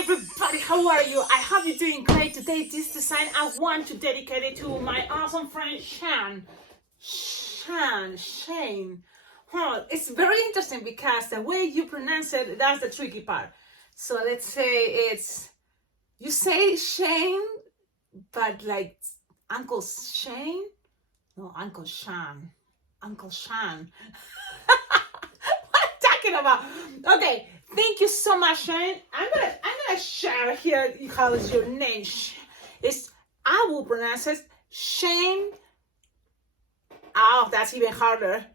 everybody, how are you? I hope you're doing great. Today this design I want to dedicate it to my awesome friend Shane. It's very interesting because the way you pronounce it, that's the tricky part. So let's say you say Shane, but like Uncle Shane? No, Uncle Shan. Uncle Shan. What am I talking about? Okay, thank you so much, Shane. I'm gonna share here how is your name. I will pronounce it Shane. Oh, that's even harder.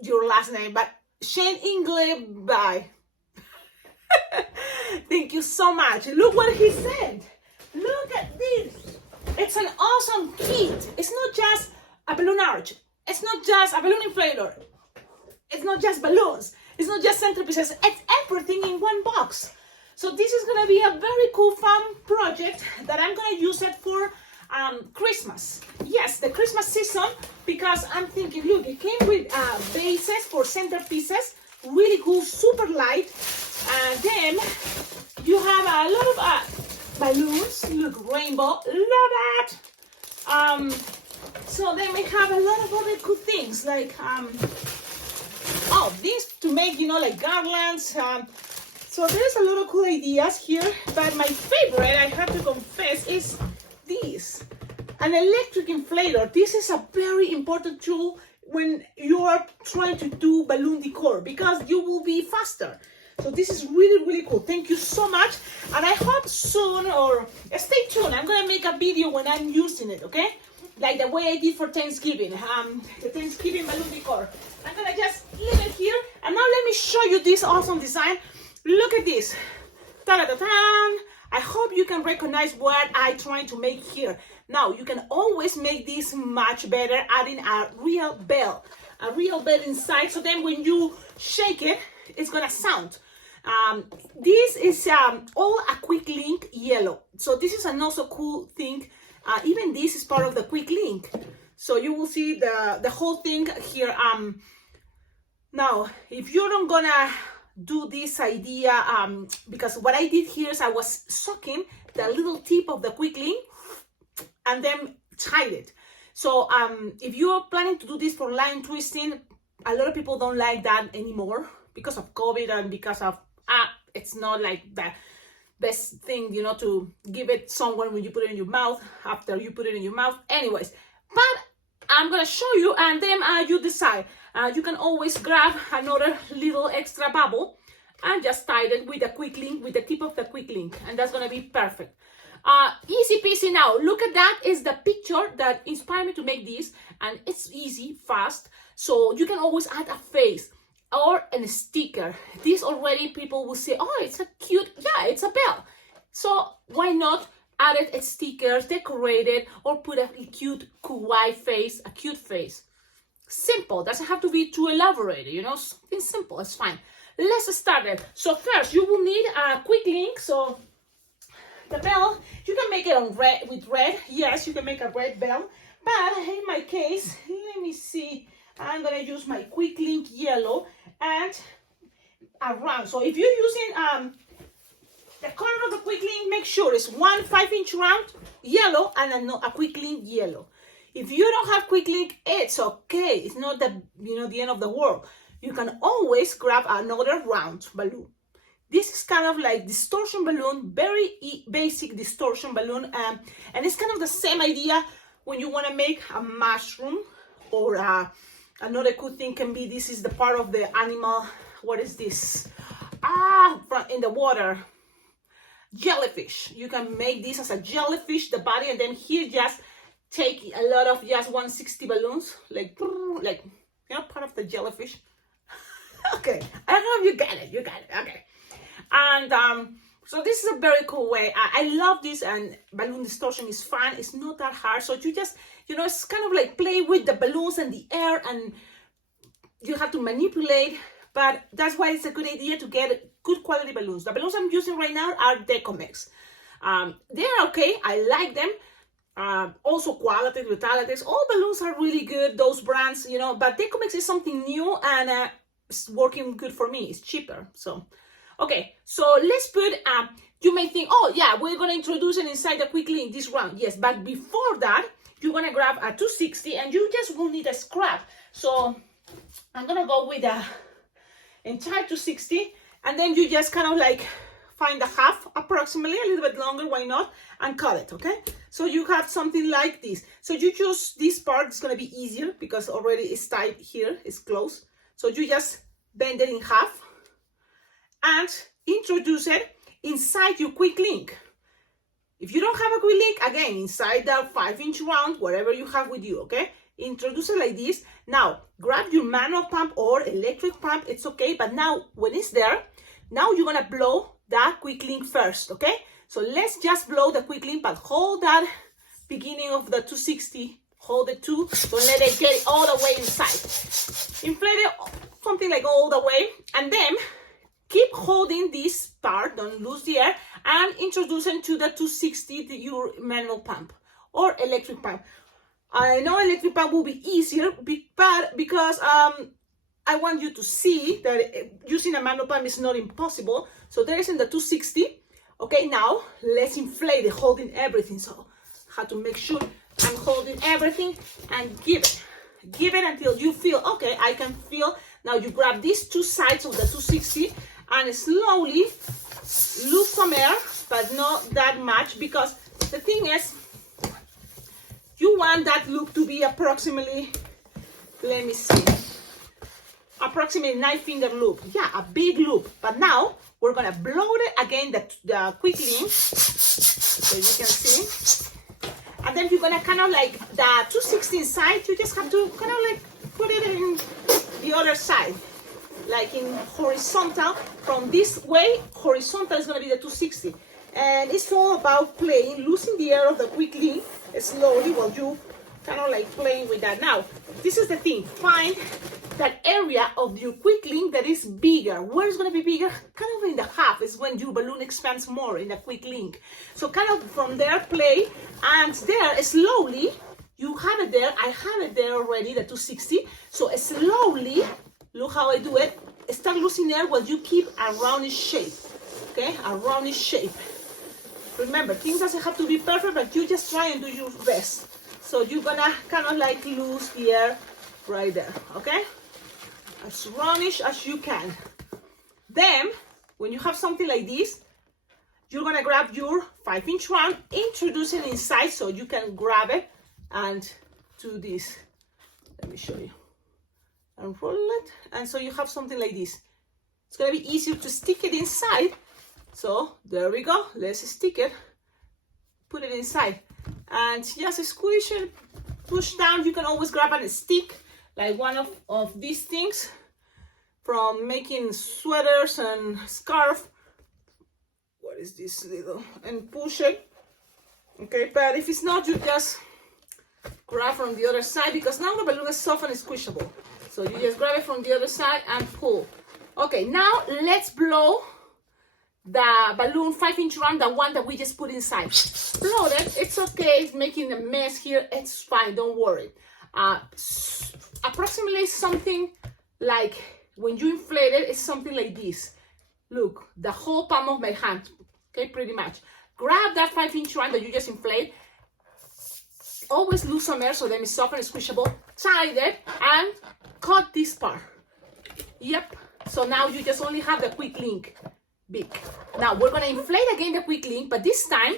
Your last name, but Shane English. Bye. Thank you so much. Look what he said. Look at this. It's an awesome kit. It's not just a balloon arch. It's not just a balloon inflator. It's not just balloons. It's not just centerpieces. It's everything in one box. So this is going to be a very cool, fun project that I'm going to use it for Christmas. Yes, the Christmas season, because I'm thinking, look, it came with bases for centerpieces. Really cool, super light. And then you have a lot of balloons. Look, rainbow. Love that. So then we have a lot of other cool things like this to make, like garlands. So there's a lot of cool ideas here, but my favorite, I have to confess, is this, an electric inflator. This is a very important tool when you are trying to do balloon decor because you will be faster. So this is really, really cool. Thank you so much. And I hope soon, or stay tuned, I'm going to make a video when I'm using it, okay? Like the way I did for Thanksgiving, the Thanksgiving balloon decor. I'm going to just leave it here. And now let me show you this awesome design. Look at this. Ta-da-da-da! I hope you can recognize what I'm trying to make here. Now, you can always make this much better adding a real bell inside. So then when you shake it, it's going to sound. This is all a quick link yellow. So this is an also cool thing. Even this is part of the quick link. So you will see the whole thing here. Now, if you're not gonna do this idea, because what I did here is I was sucking the little tip of the quick link and then tied it. So if you're planning to do this for line twisting, a lot of people don't like that anymore because of COVID and because of it's not like the best thing, to give it someone when you put it in your mouth, after you put it in your mouth. Anyways, but I'm gonna show you and then you decide. You can always grab another little extra bubble and just tie it with a quick link, with the tip of the quick link, and that's gonna be perfect. Easy peasy. Now look at that, is the picture that inspired me to make this, and it's easy, fast. So you can always add a face or a sticker. This already people will say, oh, it's a cute, yeah, it's a bell. So why not add it stickers, decorate it, or put a cute kawaii face, a cute face. Simple, doesn't have to be too elaborated, something simple, it's fine. Let's start it. So first you will need a quick link. So the bell, you can make it on red, with red. Yes, you can make a red bell, but in my case, let me see, I'm gonna use my quick link yellow and a round. So if you're using the color of the quick link, make sure it's 1 5-inch round yellow and a quick link yellow. If you don't have quick link, it's okay. It's not the the end of the world. You can always grab another round balloon. This is kind of like distortion balloon, very basic distortion balloon, and it's kind of the same idea when you want to make a mushroom or another cool thing can be, this is the part of the animal. What is this? In the water. Jellyfish. You can make this as a jellyfish, the body, and then here just take a lot of just 160 balloons, like part of the jellyfish. Okay, I don't know if you get it. Okay. And so this is a very cool way. I love this, and balloon distortion is fun. It's not that hard. So you just, it's kind of like play with the balloons and the air, and you have to manipulate. But that's why it's a good idea to get good quality balloons. The balloons I'm using right now are Decomix. They're okay. I like them. Also Quality, Vitalities. All balloons are really good, those brands, but Decomix is something new and it's working good for me. It's cheaper. So, okay. So let's put you may think, oh yeah, we're gonna introduce it inside the quick link this round. Yes, but before that, you're gonna grab a 260 and you just will need a scrap. So I'm gonna go with a entire 260, and then you just kind of like find a half, approximately, a little bit longer, why not, and cut it, okay? So you have something like this. So you choose this part, it's gonna be easier because already it's tight here, it's close. So you just bend it in half and introduce it inside your quick link. If you don't have a quick link, again, inside that 5-inch round, whatever you have with you, okay? Introduce it like this. Now, grab your manual pump or electric pump, it's okay, but now when it's there, now you're gonna blow that quick link first, okay? So let's just blow the quick link, but hold that beginning of the 260, hold it too, don't let it get all the way inside. Inflate it something like all the way, and then keep holding this part, don't lose the air, and introduce it to the 260, your manual pump or electric pump. I know electric pump will be easier, but because I want you to see that using a manual pump is not impossible. So there is in the 260. Okay, now let's inflate it, holding everything. So I have to make sure I'm holding everything and give it. Give it until you feel, okay, I can feel. Now you grab these two sides of the 260 and slowly lose some air, but not that much, because the thing is, you want that loop to be approximately, let me see, approximately 9-finger loop. Yeah, a big loop. But now we're gonna blow it again, the quick link, so you can see. And then you're gonna kind of like the 260 side, you just have to kind of like put it in the other side, like in horizontal. From this way, horizontal is gonna be the 260. And it's all about playing, losing the air of the quick link slowly while you kind of like playing with that. Now, this is the thing, find that area of your quick link that is bigger. Where is going to be bigger? Kind of in the half is when your balloon expands more in the quick link. So kind of from there play, and there slowly, you have it there, I have it there already, the 260. So slowly, look how I do it, start losing air while you keep a roundish shape, okay? A roundish shape. Remember, things doesn't have to be perfect, but you just try and do your best. So you're gonna kind of like lose the air right there, okay? As roundish as you can. Then, when you have something like this, you're gonna grab your 5-inch round, introduce it inside so you can grab it and do this. Let me show you. And roll it, and so you have something like this. It's gonna be easier to stick it inside. So there we go, let's stick it, put it inside, and just squish it, push down. You can always grab a stick, like one of these things from making sweaters and scarf. What is this little? And push it, okay? But if it's not, you just grab from the other side, because now the balloon is soft and squishable. So you just grab it from the other side and pull. Okay, now let's blow the balloon 5-inch round, the one that we just put inside. Blow it, it's okay, it's making a mess here, it's fine, don't worry. Approximately something like, when you inflate it, it's something like this. Look, the whole palm of my hand, okay, pretty much. Grab that 5-inch round that you just inflate, always lose some air so then it's soft and squishable, tie it, and cut this part. Yep, so now you just only have the quick link. Big. Now we're gonna inflate again the quick link, but this time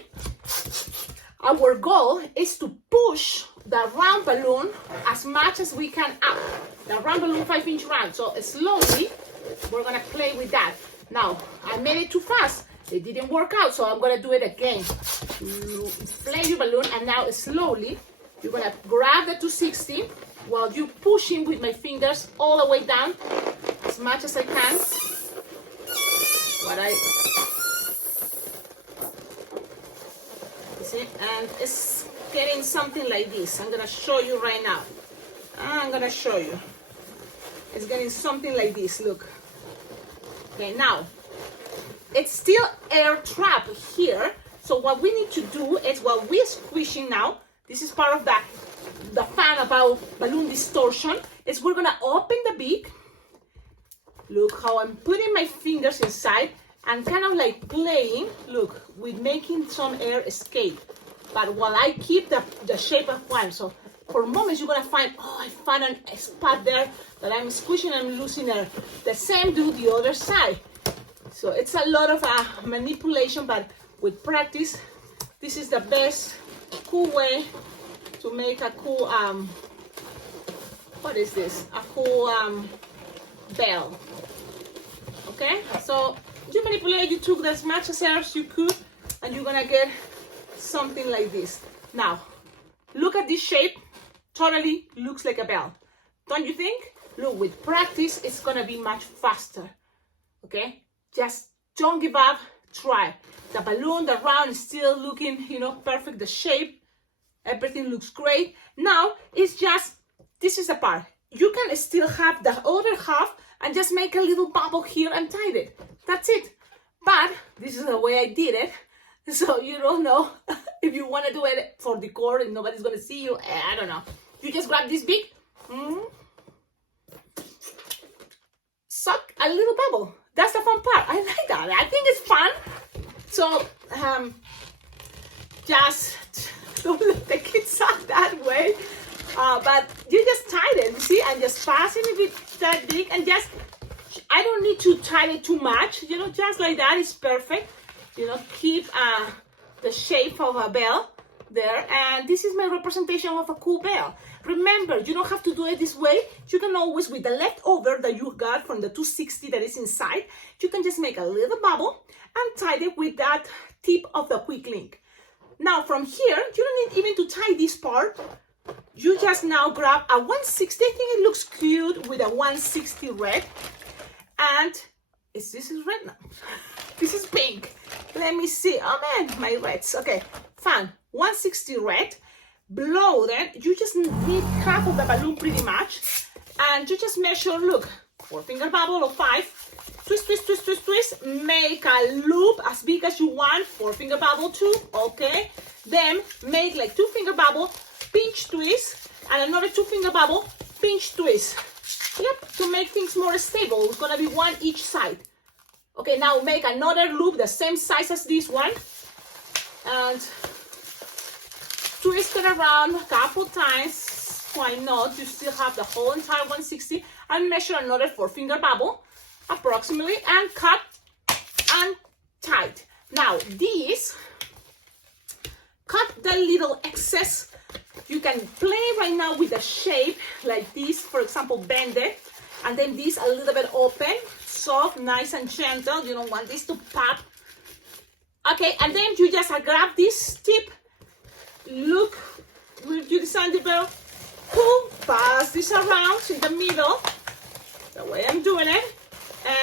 our goal is to push the round balloon as much as we can up. The round balloon 5-inch round. So slowly we're gonna play with that. Now I made it too fast. It didn't work out, so I'm gonna do it again. Inflate your balloon, and now slowly you're gonna grab the 260 while you pushing with my fingers all the way down as much as I can. You see, and it's getting something like this. I'm gonna show you right now. I'm gonna show you. It's getting something like this. Look. Okay, now it's still air trap here. So what we need to do is, while we're squishing now, this is part of the fun about balloon distortion, is we're gonna open the beak. Look how I'm putting my fingers inside, and kind of like playing, look, with making some air escape. But while I keep the shape of one. So for moments, you're gonna find, oh, I found a spot there that I'm squishing and losing air. The same do the other side. So it's a lot of manipulation, but with practice, this is the best cool way to make a cool, what is this? A cool bell. Okay, so you manipulate, you took as much as air as you could, and you're gonna get something like this. Now, look at this shape, totally looks like a bell. Don't you think? Look, with practice, it's gonna be much faster, okay? Just don't give up, try. The balloon, the round is still looking, you know, perfect, the shape, everything looks great. Now, it's just, this is the part. You can still have the other half and just make a little bubble here and tie it. That's it. But this is the way I did it. So you don't know if you want to do it for decor and nobody's going to see you. I don't know. You just grab this big, suck a little bubble. That's the fun part. I like that. I think it's fun. So just don't let the kids out that way. But you just tie it, you see, and just fasten it with that big, and just, I don't need to tie it too much, you know, just like that is perfect. You know, keep the shape of a bell there, and this is my representation of a cool bell. Remember, you don't have to do it this way. You can always, with the leftover that you got from the 260 that is inside, you can just make a little bubble and tie it with that tip of the quick link. Now from here, you don't need even to tie this part. You just now grab a 160. I think it looks cute with a 160 red. And this is red now. This is pink. Let me see. Oh man, my reds. Okay, fun. 160 red. Blow that. You just need half of the balloon pretty much. And you just measure, look, 4-finger bubble or 5. Twist, twist, twist, twist, twist. Make a loop as big as you want. 4-finger bubble too. Okay. Then make like 2-finger bubble. Pinch twist, and another 2-finger bubble, pinch twist. Yep, to make things more stable. It's gonna be one each side. Okay, now make another loop the same size as this one, and twist it around a couple times. Why not? You still have the whole entire 160, and measure another 4-finger bubble, approximately, and cut and tight. Now this, cut the little excess. You can play right now with the shape like this, for example, bend it, and then this a little bit open, soft, nice and gentle. You don't want this to pop. Okay, and then you just grab this tip, look, you design the bell, pull, pass this around in the middle, the way I'm doing it,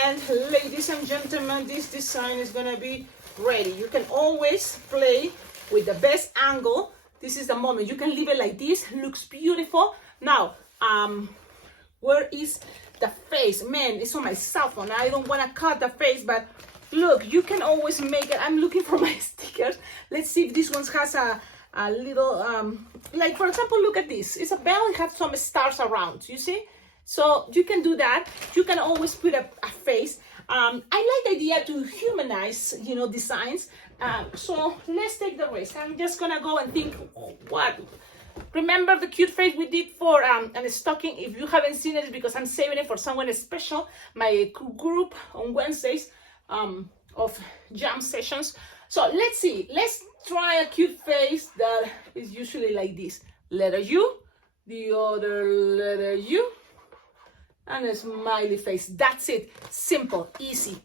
and ladies and gentlemen, this design is gonna be ready. You can always play with the best angle. This is the moment. You can leave it like this. Looks beautiful. Now, where is the face? Man, it's on my cell phone. I don't want to cut the face, but look, you can always make it. I'm looking for my stickers. Let's see if this one has a little, like for example, look at this. It's a bell. It has some stars around, you see? So you can do that. You can always put a face. I like the idea to humanize, you know, designs. So let's take the risk. I'm just gonna go and think, what? Remember the cute face we did for a stocking? If you haven't seen it, because I'm saving it for someone special, my group on Wednesdays of jam sessions. So let's see. Let's try a cute face that is usually like this. Letter U, the other letter U, and a smiley face. That's it. Simple, easy.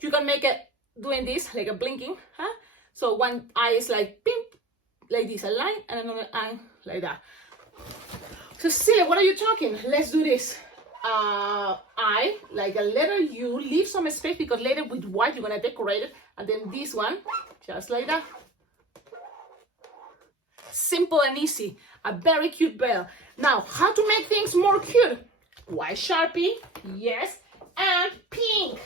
You can make it doing this like a blinking, huh? So one eye is like pimp, like this, a line, and another eye like that. So Cecilia, what are you talking? Let's do this. I, like a letter U, leave some space because later with white you're gonna decorate it, and then this one, just like that. Simple and easy. A very cute bell. Now, how to make things more cute? White Sharpie, yes, and pink.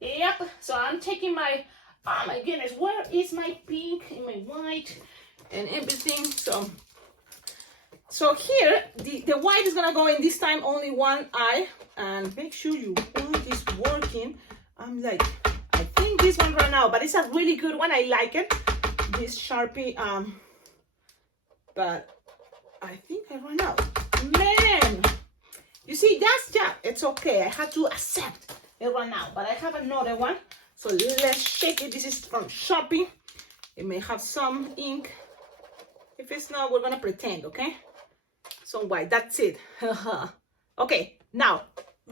Yep, so I'm taking my, oh my goodness, where is my pink and my white and everything? So here, the white is gonna go in this time only one eye, and make sure you put this working. I'm like, I think this one right now, but it's a really good one. I like it. This Sharpie, but I think I ran out. Man, you see, it's okay. I had to accept it ran out, but I have another one. So let's shake it. This is from Sharpie. It may have some ink. If it's not, we're gonna pretend, okay? Some white, that's it. Okay, now,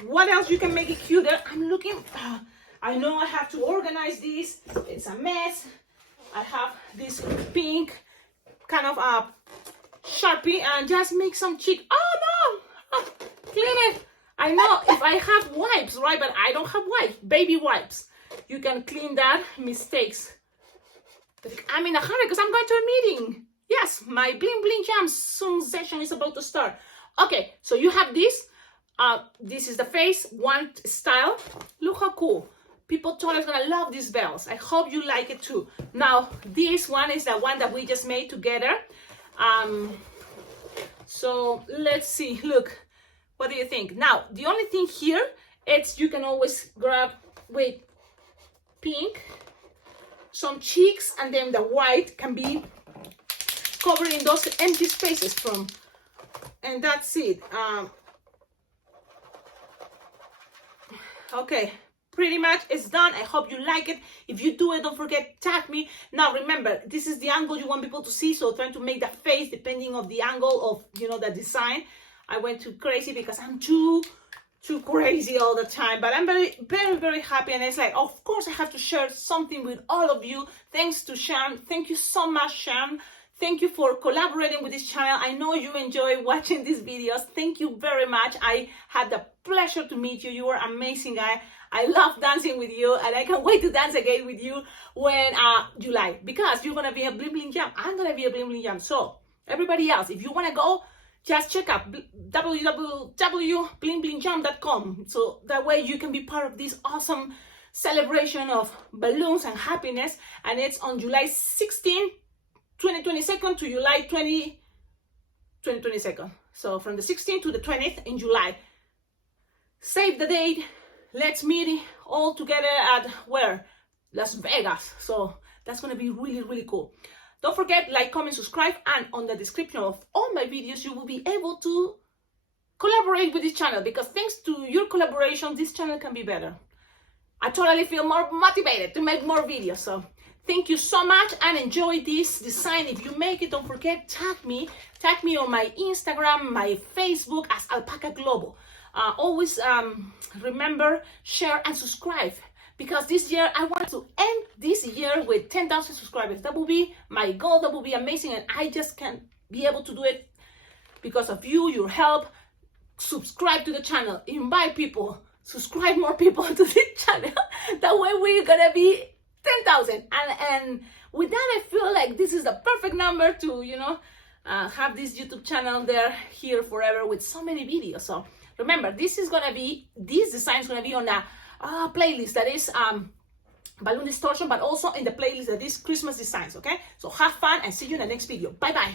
what else you can make it cuter? I'm looking, I know I have to organize this. It's a mess. I have this pink kind of Sharpie and just make some cheek. Oh no! Oh, clean it. I know if I have wipes, right? But I don't have wipes, baby wipes. You can clean that mistakes. I'm in a hurry because I'm going to a meeting. Yes, my bling bling jam soon session is about to start. Okay, so you have this. This is the face one style. Look how cool. People told us gonna love these bells. I hope you like it too. Now, this one is the one that we just made together. So let's see. Look, what do you think? Now, the only thing here is you can always grab with pink, some cheeks, and then the white can be covering those empty spaces from, and that's it. Okay, pretty much it's done. I hope you like it. If you do it, don't forget, tag me. Now remember, this is the angle you want people to see, so trying to make the face depending of the angle of, you know, the design. I went too crazy because I'm too crazy all the time, but I'm very happy, and it's like, of course I have to share something with all of you. Thanks to Sharon. Thank you so much, Sharon. Thank you for collaborating with this channel. I know you enjoy watching these videos. Thank you very much. I had the pleasure to meet you. You were amazing guy. I love dancing with you, and I can't wait to dance again with you when July, because you're gonna be a bling bling jam. I'm gonna be a bling bling jam. So everybody else, if you wanna go, just check out www.blingblingjam.com. So that way you can be part of this awesome celebration of balloons and happiness. And it's on July 16th, 2022 to July 2022. So from the 16th to the 20th in July. Save the date. Let's meet all together at where? Las Vegas. So that's going to be really cool. Don't forget, like, comment, subscribe, and on the description of all my videos, you will be able to collaborate with this channel, because thanks to your collaboration, this channel can be better. I totally feel more motivated to make more videos. So thank you so much, and enjoy this design. If you make it, don't forget, tag me on my Instagram, my Facebook as Alpacaglobo. Always remember, share, and subscribe, because this year I want to end this year with 10,000 subscribers. That will be my goal. That will be amazing, and I just can't be able to do it because of you, your help. Subscribe to the channel, invite people, subscribe more people to this channel. That way we're gonna be 10,000, and with that I feel like this is the perfect number to, you know, have this YouTube channel there here forever with so many videos. So remember, this design is gonna be on a playlist that is balloon distortion, but also in the playlist that is Christmas designs. Okay, so have fun and see you in the next video. Bye bye.